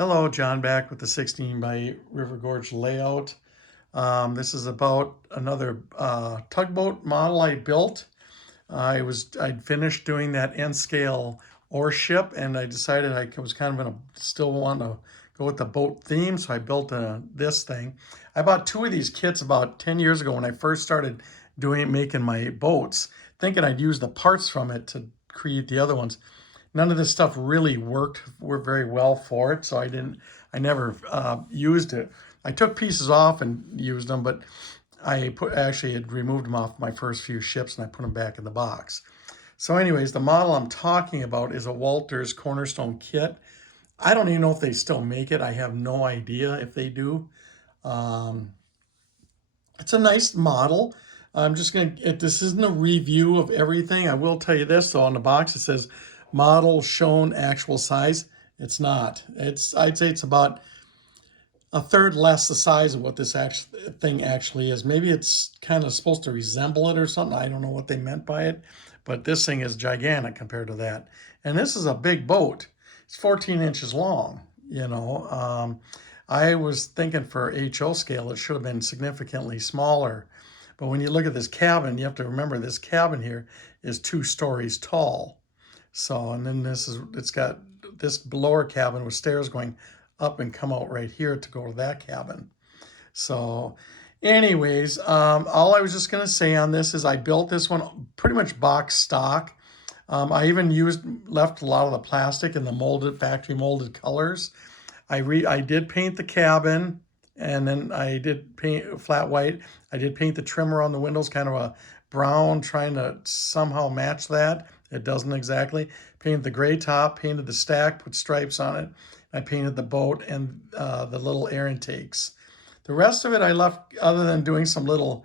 Hello, John, back with the 16 by River Gorge layout. This is about another tugboat model I built. I'd finished doing that N scale ore ship, and I decided I was kind of gonna still want to go with the boat theme, so I built this thing. I bought two of these kits about 10 years ago when I first started making my boats, thinking I'd use the parts from it to create the other ones. None of this stuff really worked very well for it, so I never used it. I took pieces off and used them, but actually had removed them off my first few ships and I put them back in the box. So anyways, the model I'm talking about is a Walters Cornerstone kit. I don't even know if they still make it. I have no idea if they do. Um, it's a nice model. I'm just going to, this isn't a review of everything. I will tell you this, though, on the box it says model shown actual size. It's not. I'd say it's about a third less the size of what this thing actually is. Maybe it's kind of supposed to resemble it or something. I don't know what they meant by it, but this thing is gigantic compared to that. And this is a big boat. It's 14 inches long, you know. I was thinking for HO scale, it should have been significantly smaller. But when you look at this cabin, you have to remember this cabin here is 2 stories tall. So, and then it's got this lower cabin with stairs going up and come out right here to go to that cabin. So anyways, all I was just going to say on this is I built this one pretty much box stock. I even left a lot of the plastic in the factory molded colors. I did paint the cabin, and then I did paint flat white. I did paint the trim around the windows, kind of a brown, trying to somehow match that. It doesn't exactly. Painted the gray top, painted the stack, put stripes on it. I painted the boat and the little air intakes. The rest of it I left, other than doing some little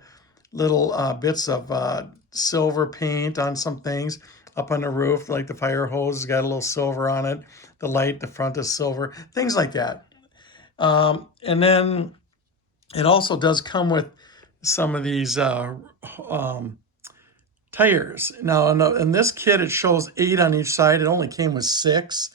bits of silver paint on some things up on the roof, like the fire hose has got a little silver on it. The light, the front is silver, things like that. And then it also does come with some of these tires. Now, in this kit, it shows 8 on each side. It only came with 6.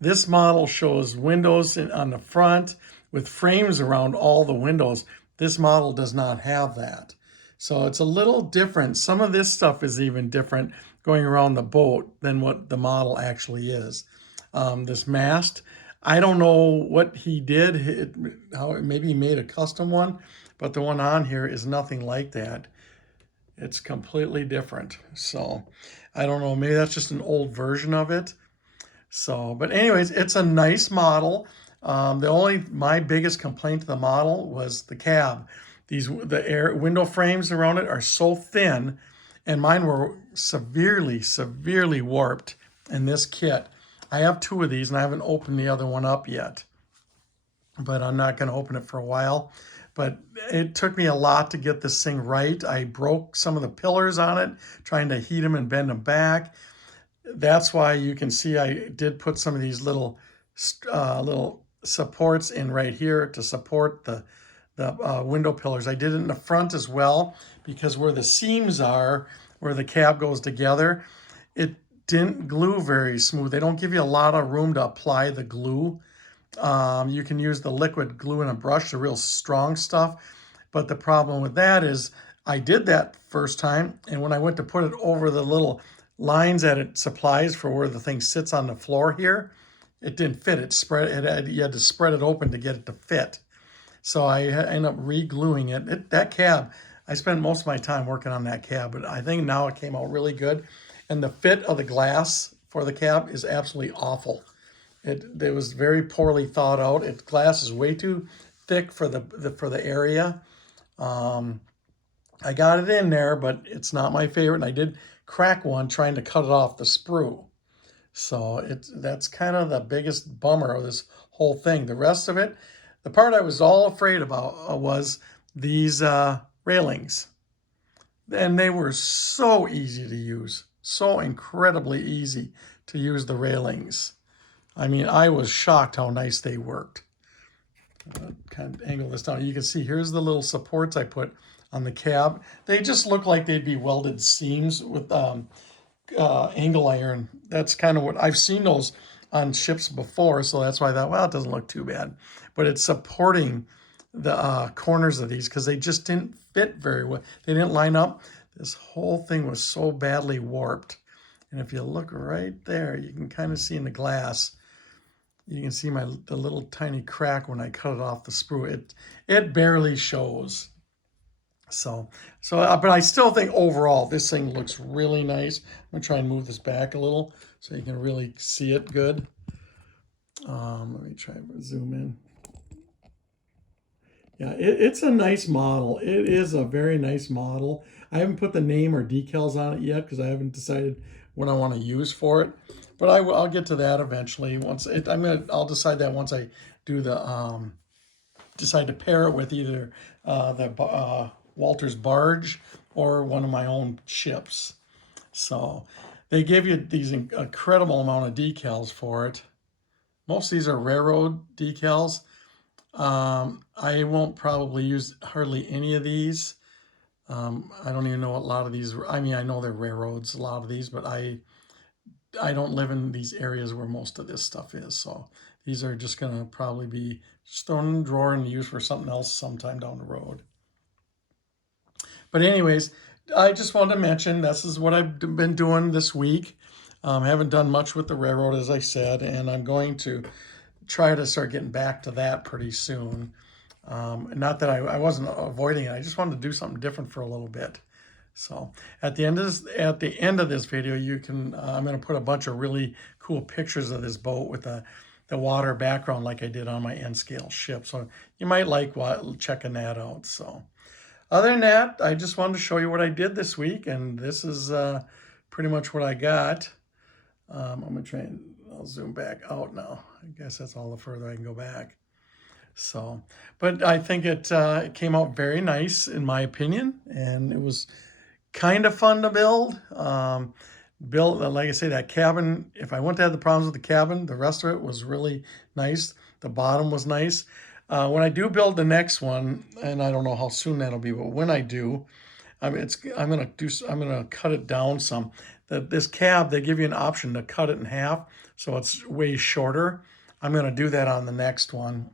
This model shows windows on the front with frames around all the windows. This model does not have that. So it's a little different. Some of this stuff is even different going around the boat than what the model actually is. This mast, I don't know what he did, maybe he made a custom one, but the one on here is nothing like that. It's completely different. So I don't know, maybe that's just an old version of it. So, but anyways, it's a nice model. My biggest complaint to the model was the cab. The air window frames around it are so thin, and mine were severely warped in this kit. I have 2 of these and I haven't opened the other one up yet, but I'm not going to open it for a while. But it took me a lot to get this thing right. I broke some of the pillars on it, trying to heat them and bend them back. That's why you can see I did put some of these little supports in right here to support the window pillars. I did it in the front as well, because where the seams are, where the cab goes together, it didn't glue very smooth. They don't give you a lot of room to apply the glue. You can use the liquid glue in a brush, the real strong stuff. But the problem with that is I did that first time, and when I went to put it over the little lines that it supplies for where the thing sits on the floor here, it didn't fit. You had to spread it open to get it to fit. So I ended up re-gluing it. That cab, I spent most of my time working on that cab, but I think now it came out really good. And the fit of the glass for the cab is absolutely awful. It was very poorly thought out. Glass is way too thick for the area. I got it in there, but it's not my favorite. And I did crack one trying to cut it off the sprue. So that's kind of the biggest bummer of this whole thing. The rest of it, the part I was all afraid about was these railings. And they were so easy to use, so incredibly easy to use the railings. I mean, I was shocked how nice they worked. Kind of angle this down. You can see here's the little supports I put on the cab. They just look like they'd be welded seams with angle iron. That's kind of what I've seen those on ships before, so that's why I thought, well, it doesn't look too bad. But it's supporting the corners of these because they just didn't fit very well. They didn't line up. This whole thing was so badly warped. And if you look right there, you can kind of see in the glass, you can see the little tiny crack when I cut it off the sprue. It barely shows. So, but I still think overall this thing looks really nice. I'm gonna try and move this back a little so you can really see it good. Let me try and zoom in. Yeah, it's a nice model. It is a very nice model. I haven't put the name or decals on it yet because I haven't decided what I want to use for it. But I'll get to that eventually. I'll decide that once I do the decide to pair it with either the Walter's barge or one of my own ships. So they give you these incredible amount of decals for it. Most of these are railroad decals. I won't probably use hardly any of these. I don't even know what a lot of these, I mean, I know they're railroads, a lot of these, but I don't live in these areas where most of this stuff is. So these are just going to probably be thrown in the drawer and used for something else sometime down the road. But anyways, I just wanted to mention this is what I've been doing this week. I haven't done much with the railroad, as I said, and I'm going to try to start getting back to that pretty soon. Not that I wasn't avoiding it. I just wanted to do something different for a little bit. So at the end of this video, you can I'm going to put a bunch of really cool pictures of this boat with the water background like I did on my N scale ship. So you might like checking that out. So other than that, I just wanted to show you what I did this week, and this is pretty much what I got. I'm going to try and I'll zoom back out now. I guess that's all the further I can go back. So, but I think it came out very nice in my opinion, and it was kind of fun to build. Like I say, that cabin, if I wouldn't have the problems with the cabin, the rest of it was really nice. The bottom was nice. When I do build the next one, and I don't know how soon that'll be, but when I do, I'm gonna cut it down some. This cab, they give you an option to cut it in half, so it's way shorter. I'm gonna do that on the next one,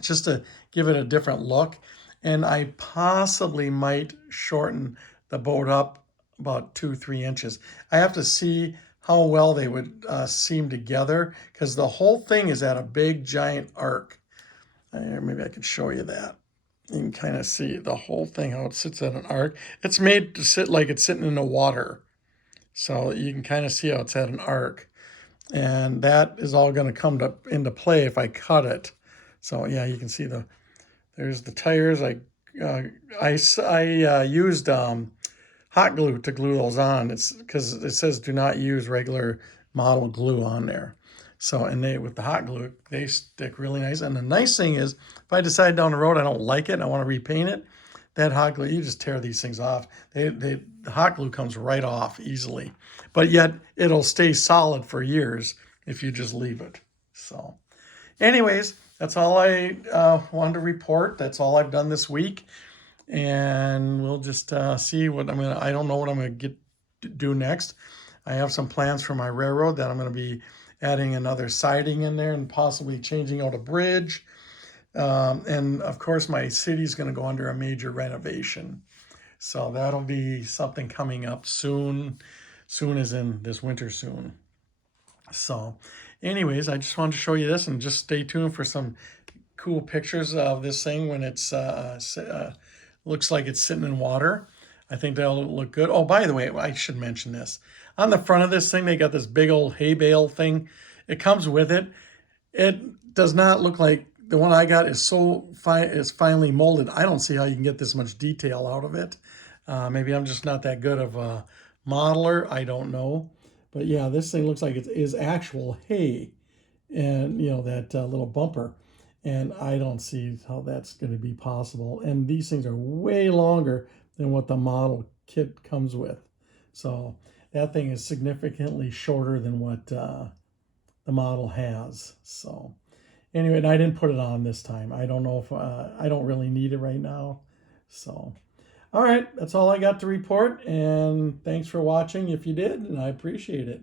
just to give it a different look. And I possibly might shorten the boat up about 2-3 inches. I have to see how well they would seam together because the whole thing is at a big giant arc. Maybe I can show you that. You can kind of see the whole thing, how it sits at an arc. It's made to sit like it's sitting in the water. So you can kind of see how it's at an arc. And that is all going to come into play if I cut it. So yeah, you can see there's the tires. I used hot glue to glue those on. It's because it says do not use regular model glue on there. So, and with the hot glue, they stick really nice. And the nice thing is, if I decide down the road I don't like it and I want to repaint it, that hot glue, you just tear these things off. The hot glue comes right off easily. But yet, it'll stay solid for years if you just leave it. So, anyways, that's all I wanted to report. That's all I've done this week. And we'll just see what I don't know what I'm going to do next. I have some plans for my railroad that I'm going to be adding another siding in there and possibly changing out a bridge. And of course, my city's going to go under a major renovation. So that'll be something coming up soon. Soon as in this winter soon. So anyways, I just wanted to show you this, and just stay tuned for some cool pictures of this thing when it's looks like it's sitting in water. I think that'll look good. Oh, by the way, I should mention this. On the front of this thing, they got this big old hay bale thing. It comes with it. It does not look like the one I got is so fine, is finely molded. I don't see how you can get this much detail out of it. Maybe I'm just not that good of a modeler. I don't know. But yeah, this thing looks like it is actual hay, and you know that little bumper. And I don't see how that's going to be possible. And these things are way longer than what the model kit comes with. So that thing is significantly shorter than what the model has. So anyway, and I didn't put it on this time. I don't know if I don't really need it right now. So all right, that's all I got to report. And thanks for watching if you did, and I appreciate it.